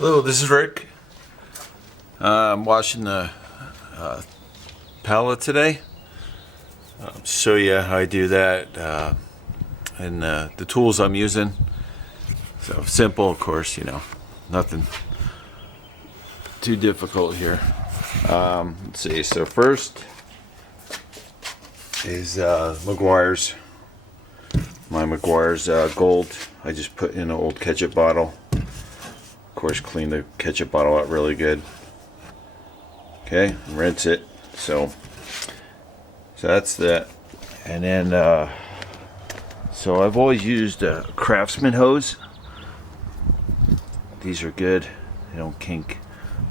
Hello, this is Rick. I'm washing the pallet today. Show you how I do that and the tools I'm using. So simple, of course, nothing too difficult here. Let's see. So first is Meguiar's. My Meguiar's Gold. I just put in an old ketchup bottle. Of course, clean the ketchup bottle out really good. Okay, rinse it. So that's that. And then, so I've always used a Craftsman hose. These are good. They don't kink.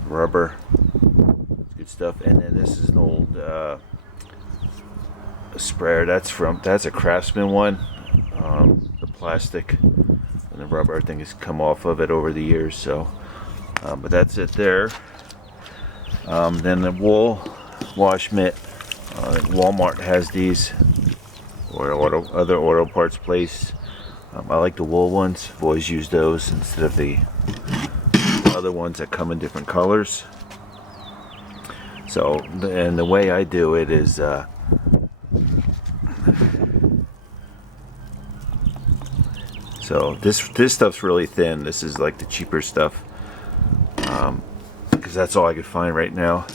Rubber. It's good stuff. And then this is an old sprayer. That's a Craftsman one. The plastic and the rubber, everything has come off of it over the years. So, but that's it there. Then the wool wash mitt. Walmart has these, or other auto parts place. I like the wool ones. I've always used those instead of the other ones that come in different colors. So, and the way I do it is, so this stuff's really thin. This is like the cheaper stuff, because that's all I could find right now.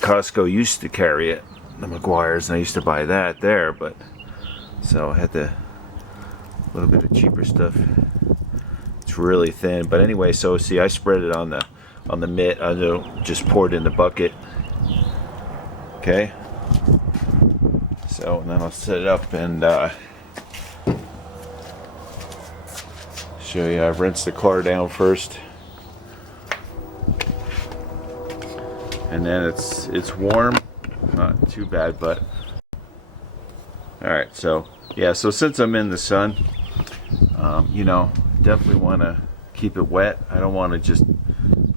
Costco used to carry it, the Meguiar's, and I used to buy that there, but so I had a little bit of cheaper stuff. It's really thin, but anyway, so see, I spread it on the mitt. I just pour it in the bucket. Okay. So and then I'll set it up and show you. I've rinsed the car down first, and then it's warm, not too bad, but all right. So yeah, so since I'm in the sun, definitely want to keep it wet. I don't want to just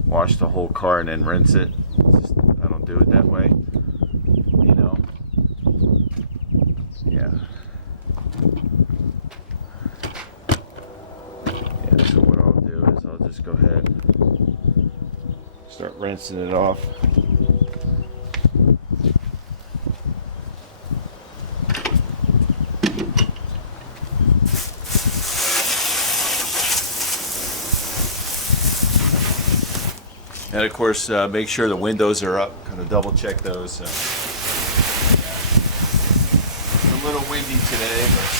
wash the whole car and then rinse it. I don't do it that way, Yeah. So what I'll do is I'll just go ahead and start rinsing it off. And of course, make sure the windows are up. Kind of double check those. It's a little windy today, but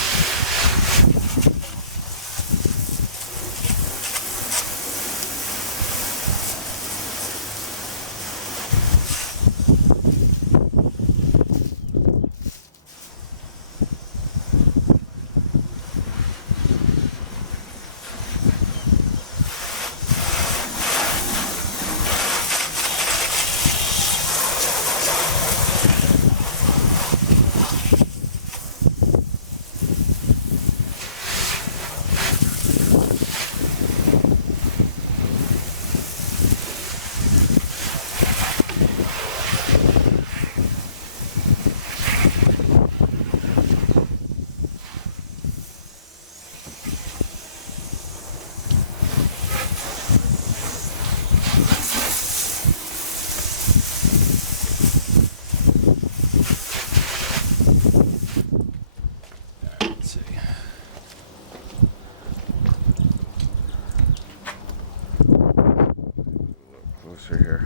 here.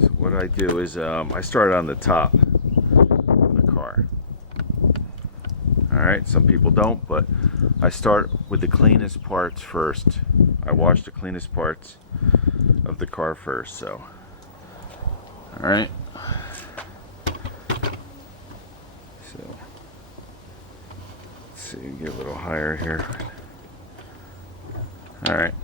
So what I do is I start on the top of the car. Alright, some people don't, but I start with the cleanest parts first. I wash the cleanest parts of the car first, so alright. So let's see, get a little higher here. Alright.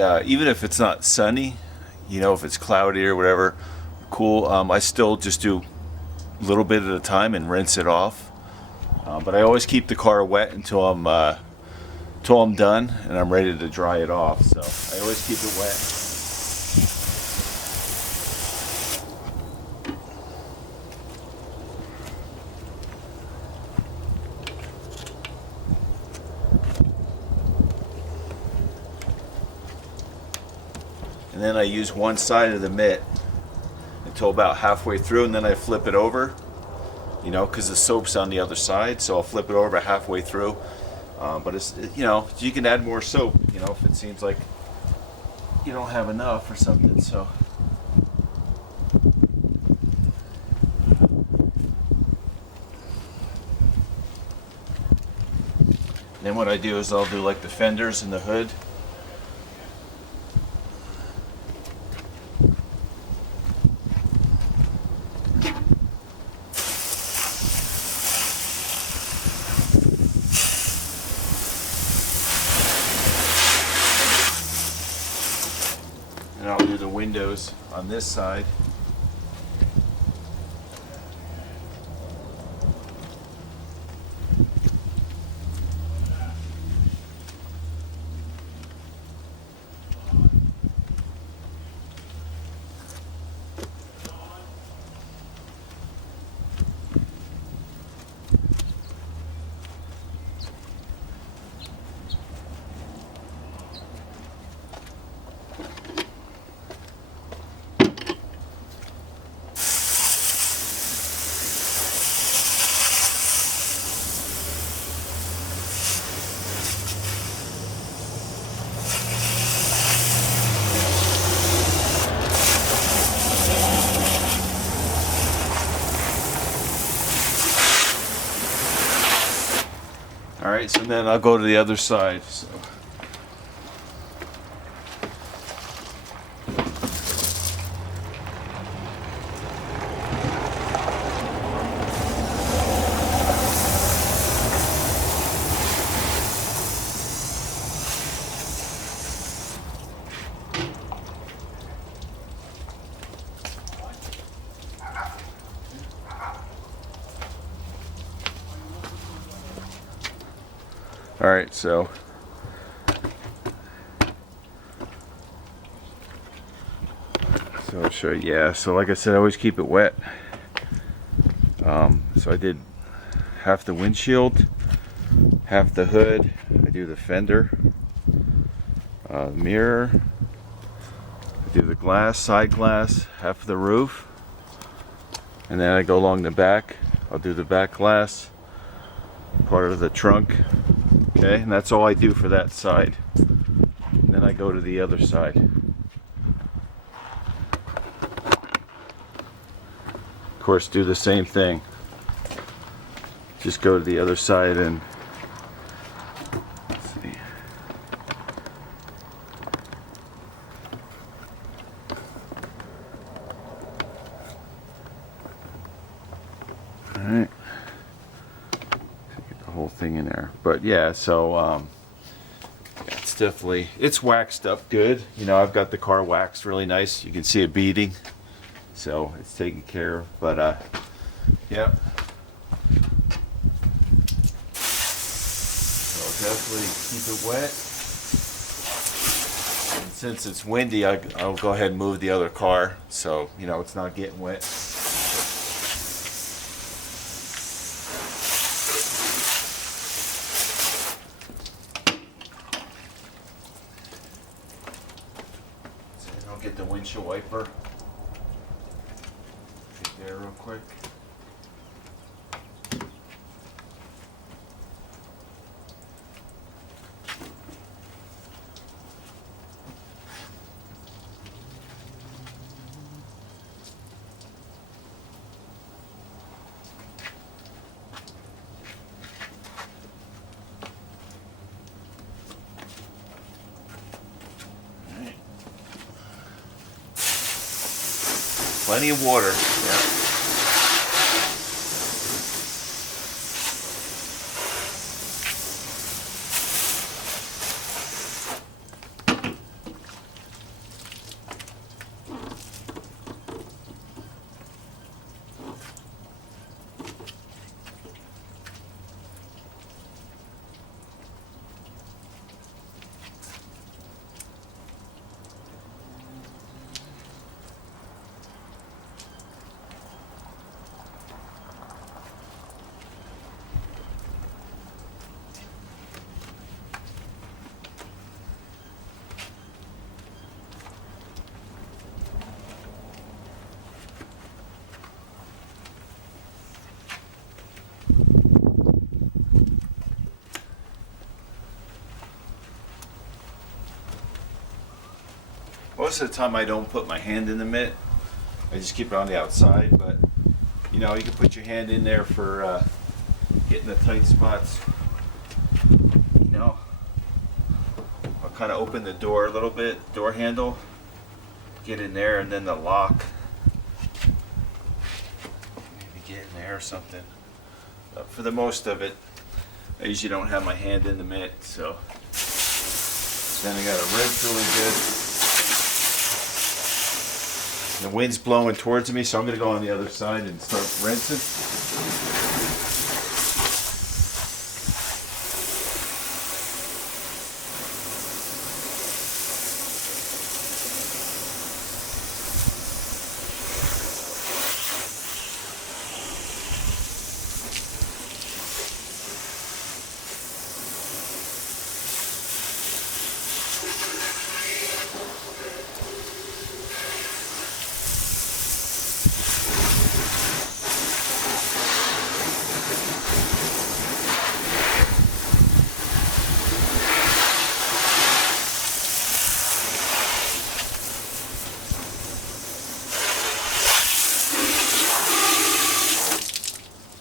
And even if it's not sunny, you know, if it's cloudy or whatever, cool. I still just do a little bit at a time and rinse it off. But I always keep the car wet until I'm done and I'm ready to dry it off. So I always keep it wet. And then I use one side of the mitt until about halfway through, and then I flip it over, you know, because the soap's on the other side, so I'll flip it over halfway through. But it's, you know, you can add more soap, you know, if it seems like you don't have enough or something. So then what I do is I'll do like the fenders and the hood. And I'll do the windows on this side. All right, so then I'll go to the other side. So. All right, so I'll show you. Yeah, so like I said, I always keep it wet. So I did half the windshield, half the hood. I do the fender, mirror. I do the glass, side glass, half of the roof, and then I go along the back. I'll do the back glass, part of the trunk. Okay, and that's all I do for that side. And then I go to the other side. Of course, do the same thing. Just go to the other side and let's see. All right. Get the whole thing in there. But yeah, so yeah, it's definitely, it's waxed up good. You know, I've got the car waxed really nice. You can see it beading. So it's taken care of. But yeah. Definitely keep it wet. And since it's windy, I'll go ahead and move the other car so you know it's not getting wet. So I'll get the windshield wiper. Get there real quick. Plenty of water. Yeah. most of the time I don't put my hand in the mitt. I just keep it on the outside, but you know, you can put your hand in there for getting the tight spots. You know, I'll kind of open the door a little bit, door handle, get in there, and then the lock. Maybe get in there or something. But for the most of it, I usually don't have my hand in the mitt, so then I gotta rinse really good. The wind's blowing towards me, so I'm gonna go on the other side and start rinsing.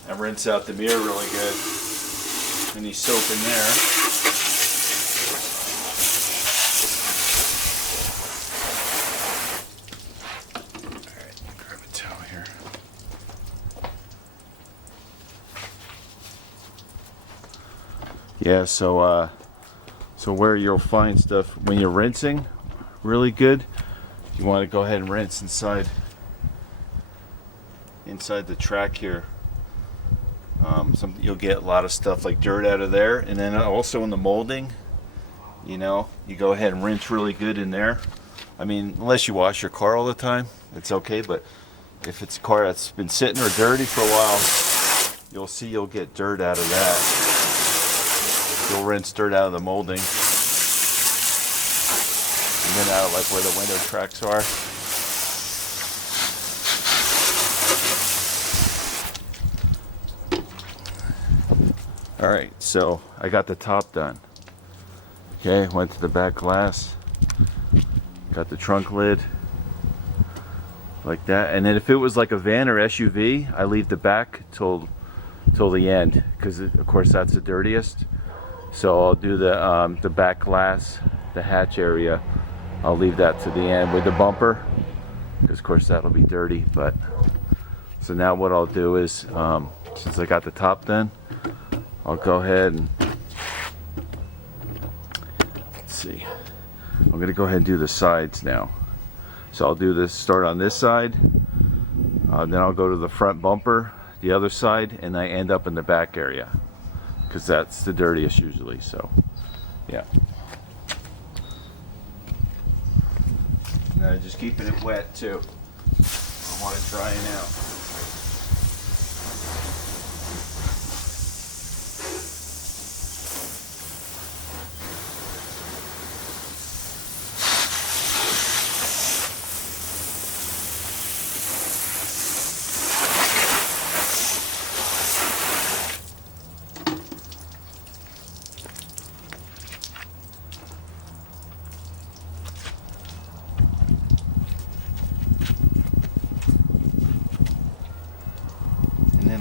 I rinse out the mirror really good. Any soap in there. Alright, grab a towel here. Yeah, so where you'll find stuff when you're rinsing really good, you want to go ahead and rinse inside the track here. You'll get a lot of stuff like dirt out of there, and then also in the molding, you know, you go ahead and rinse really good in there. I mean, unless you wash your car all the time, it's okay, but if it's a car that's been sitting or dirty for a while, you'll see you'll get dirt out of that. You'll rinse dirt out of the molding, and then out of like where the window tracks are. Alright, so I got the top done. Okay, went to the back glass, got the trunk lid, like that. And then if it was like a van or SUV, I leave the back till the end, because of course that's the dirtiest. So I'll do the back glass, the hatch area, I'll leave that to the end with the bumper, because of course that'll be dirty. But so now what I'll do is, since I got the top done, I'll go ahead and, let's see, I'm going to go ahead and do the sides now. So I'll do this, start on this side, then I'll go to the front bumper, the other side, and I end up in the back area, because that's the dirtiest usually, so yeah. Now just keeping it wet too. I want it drying out.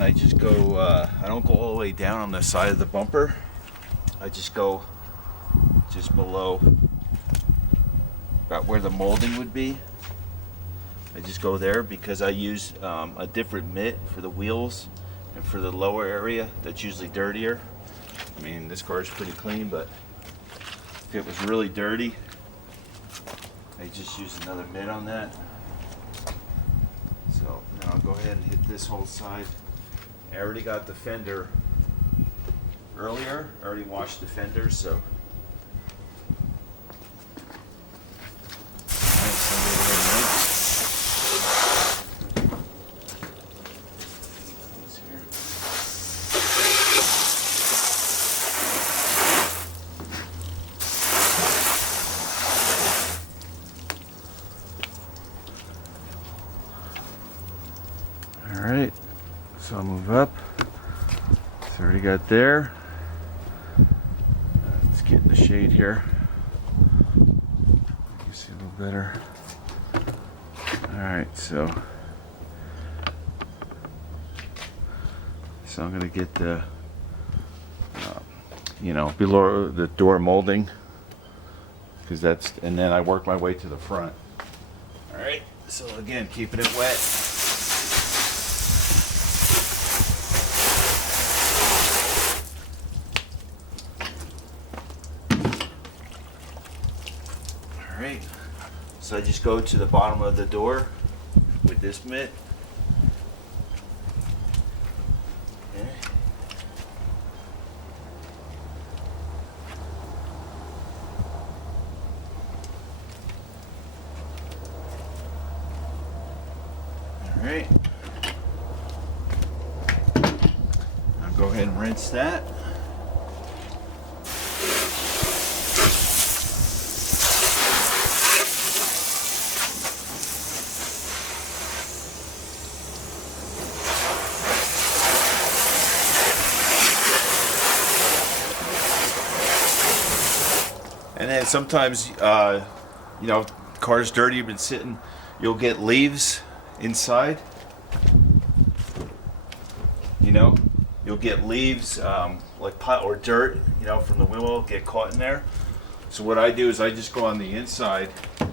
I just go, I don't go all the way down on the side of the bumper. I just go just below, about where the molding would be. I just go there because I use a different mitt for the wheels and for the lower area that's usually dirtier. I mean, this car is pretty clean, but if it was really dirty, I just use another mitt on that. So now I'll go ahead and hit this whole side. I already got the fender earlier. I already washed the fender, so. All right. So I'll move up. So I already got there. Let's get in the shade here. You see a little better. Alright, so I'm gonna get the you know, below the door molding, because that's, and then I work my way to the front. Alright, so again, keeping it wet. Alright, so I just go to the bottom of the door with this mitt. Okay. Alright. I'll go ahead and rinse that. And then sometimes, you know, car's dirty, you've been sitting, you'll get leaves inside. You know, you'll get leaves like pot or dirt, you know, from the wheel get caught in there. So what I do is I just go on the inside. I'll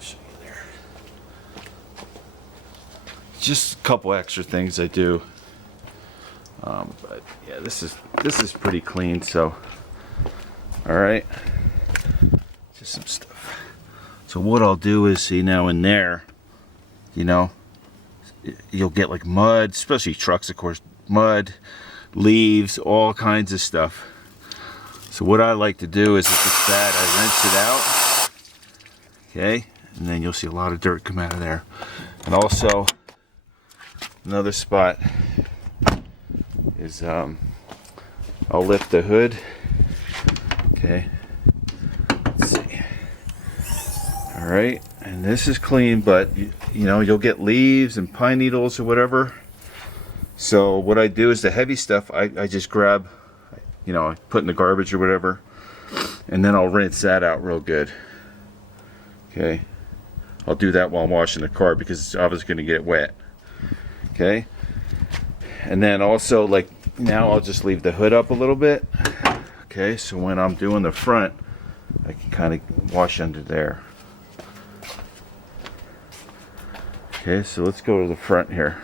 show you there. Just a couple extra things I do. But yeah, this is pretty clean. So, all right, just some stuff. So what I'll do is, see, now in there, you know, you'll get like mud, especially trucks, of course, mud, leaves, all kinds of stuff. So what I like to do is, if it's bad, I rinse it out. Okay, and then you'll see a lot of dirt come out of there. And also, another spot is I'll lift the hood. Okay, let's see. All right, and this is clean, but you know, you'll get leaves and pine needles or whatever. So what I do is, the heavy stuff I just grab, you know, I put in the garbage or whatever, and then I'll rinse that out real good. Okay, I'll do that while I'm washing the car because it's obviously going to get wet. Okay, and then also, like, now I'll just leave the hood up a little bit. Okay, so when I'm doing the front, I can kind of wash under there. Okay, so let's go to the front here.